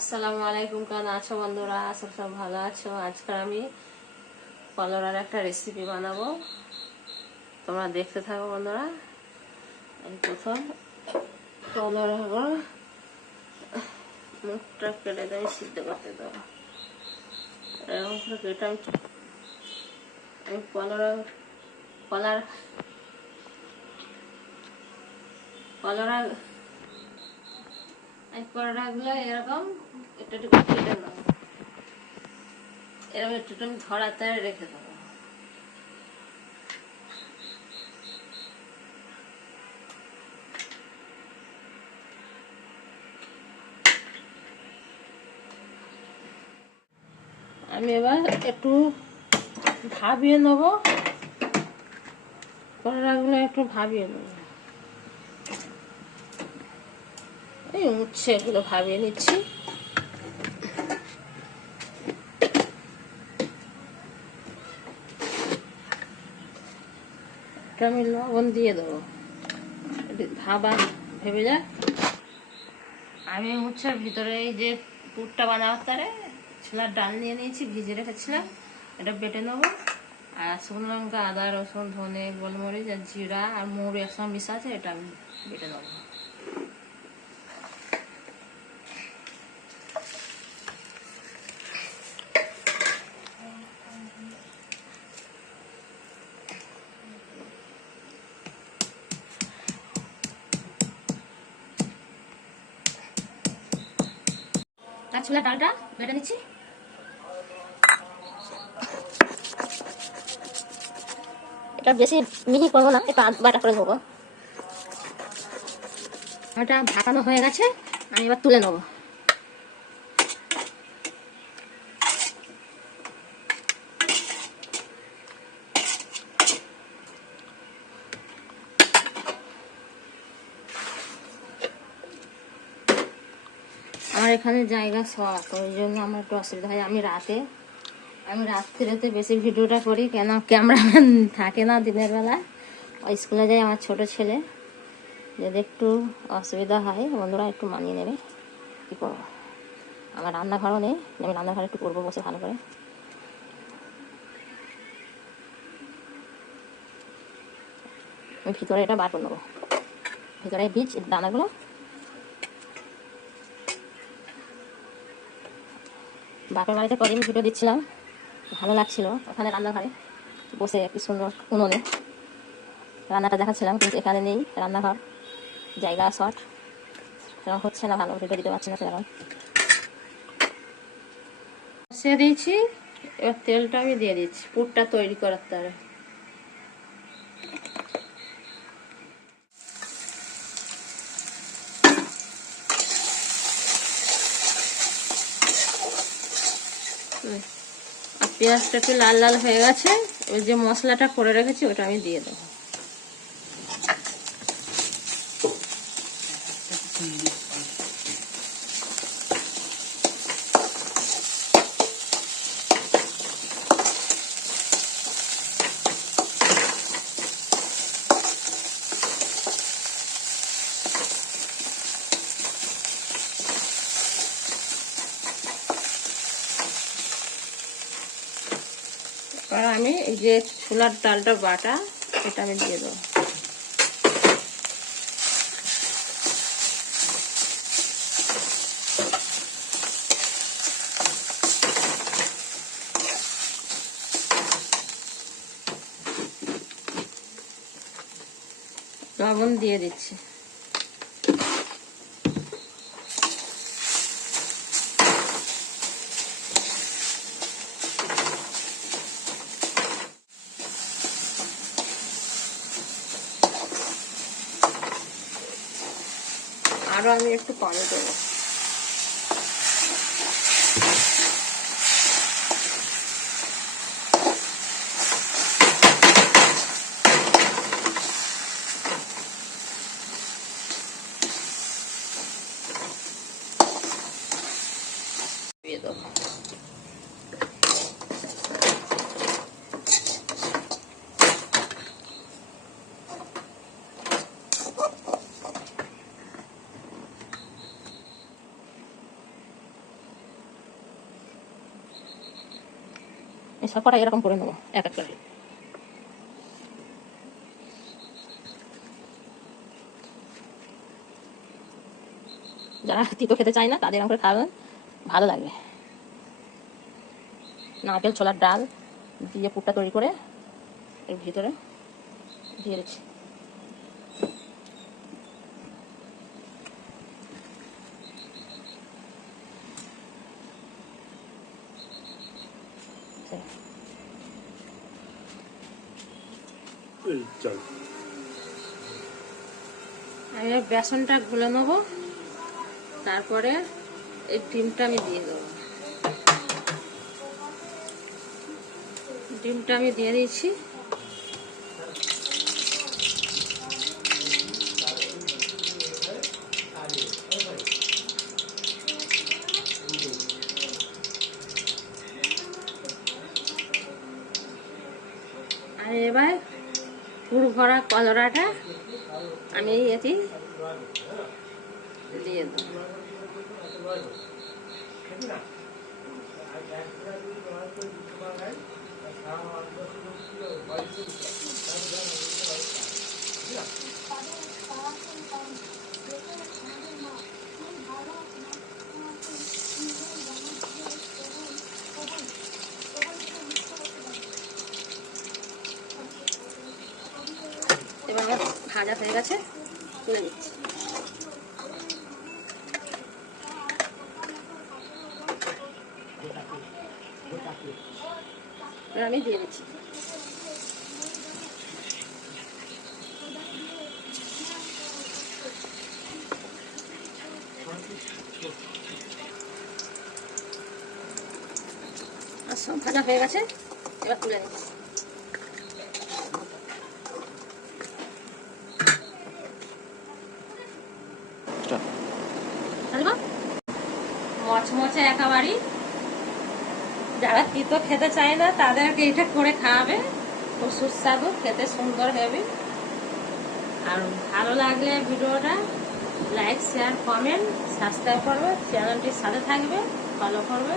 আসসালামু আলাইকুম। কেমন আছো বন্ধুরা? সব ভালো আছো? আজকে আমি কলরার একটা রেসিপি বানাবো, তোমরা দেখতে থাকো বন্ধুরা। এই প্রথম কলরা মুখটা কেটে দেয়, সিদ্ধ করতে দেবো। এরকম করে কেটে আমি কলরা কলরাগুলো এরকম একটু একটু কেটে নেবো। এরকম একটু আমি ধরাতে রেখে দেবো। আমি এবার একটু ভাবিয়ে নেবো, কলরাগুলো একটু ভাবিয়ে নেবো। এই উঠছে, এগুলো ভাবিয়ে নিচ্ছি। আমি লবণ দিয়ে দেবো, ভাবা ভেবে যাক। আমি উচ্ছের ভিতরে এই যে পুরটা বানাবার তারে ছোলার ডাল নিয়ে নিয়েছি, ভিজে রেখেছিলাম, এটা বেটে নেবো। আর শুকনো লঙ্কা, আদা, রসুন, ধনে, গোলমরিচ আর জিরা আর মৌরি একসঙ্গে মিশা আছে, এটা আমি বেটে নেবো। আর ছোলার ডালটা বেটে নিচ্ছি। এটা বেশি মিহি করবো না, একটু বাটা করে নেবো। ওটা ভাপানো হয়ে গেছে, আমি এবার তুলে নেবো। আমার এখানে জায়গা শর্ট, ওই জন্য আমার একটু অসুবিধা হয়। আমি রাত্রিতে বেশি ভিডিওটা করি, কেন ক্যামেরাম্যান থাকে না দিনের বেলা, ওই স্কুলে যায় আমার ছোট ছেলে। যদি একটু অসুবিধা হয় বন্ধুরা একটু মানিয়ে নেবে, কী করবো। আমার রান্নাঘরও নেই, আমি রান্নাঘরে একটু করবো বসে ভালো করে। আমি ভিতরে এটা বার করে নেবো, ভিতরে বীজ দানাগুলো। বাপের বাড়িতে কদিন ভিডিও দিচ্ছিলাম, ভালো লাগছিল, ওখানে রান্নাঘরে বসে কি সুন্দর উনুনে রান্নাটা দেখাচ্ছিলাম, কিন্তু এখানে নেই রান্নাঘর, জায়গা শর্ট, সেরকম হচ্ছে না, ভালো ভিডিও দিতে পারছি না সেরকম। বসিয়ে দিয়েছি, এবার তেলটা আমি দিয়ে দিচ্ছি পুরটা তৈরি করার তারে। আর পেঁয়াজটা একটু লাল লাল হয়ে গেছে, ওই যে মশলাটা করে রেখেছি ওটা আমি দিয়ে দেবো। আর আমি এই যে ছোলার ডালটা বাটা, এটা আমি দিয়ে দেবো। লবণ দিয়ে দিচ্ছি। আরো আমি একটু কমে দেবো। দিয়ে দেবো। এই সব কটা এরকম করে নেবো এক এক করে। যারা তিতো খেতে চায় না তাদের এরকম করে খাওয়াবেন, ভালো লাগবে। নারকেল ছোলার ডাল দিয়ে পুরটা তৈরি করে এর ভিতরে দিয়ে দিচ্ছি। আমি বেসনটা গুলে নেবো, তারপরে এই ডিমটা আমি দিয়ে দেবো। ডিমটা আমি দিয়ে দিয়েছি। আর এবার পুর ভরা কলরাটা আমি এটি দিয়ে দেবো। এবার আমার ভাজা হয়ে গেছে, তুলে নিচ্ছি। আমি দিয়ে দিচ্ছি। সব ভাজা হয়ে গেছে, এবার তুলে নিচ্ছি। মচমচে একেবারেই, যারা তিতো খেতে চায় না তাদেরকে এটা করে খাওয়াবে, খুব সুস্বাদু, খেতে সুন্দর হবে। আর ভালো লাগলে ভিডিওটা লাইক, শেয়ার, কমেন্ট, সাবস্ক্রাইব করবে, চ্যানেলটির সাথে থাকবে, ফলো করবে।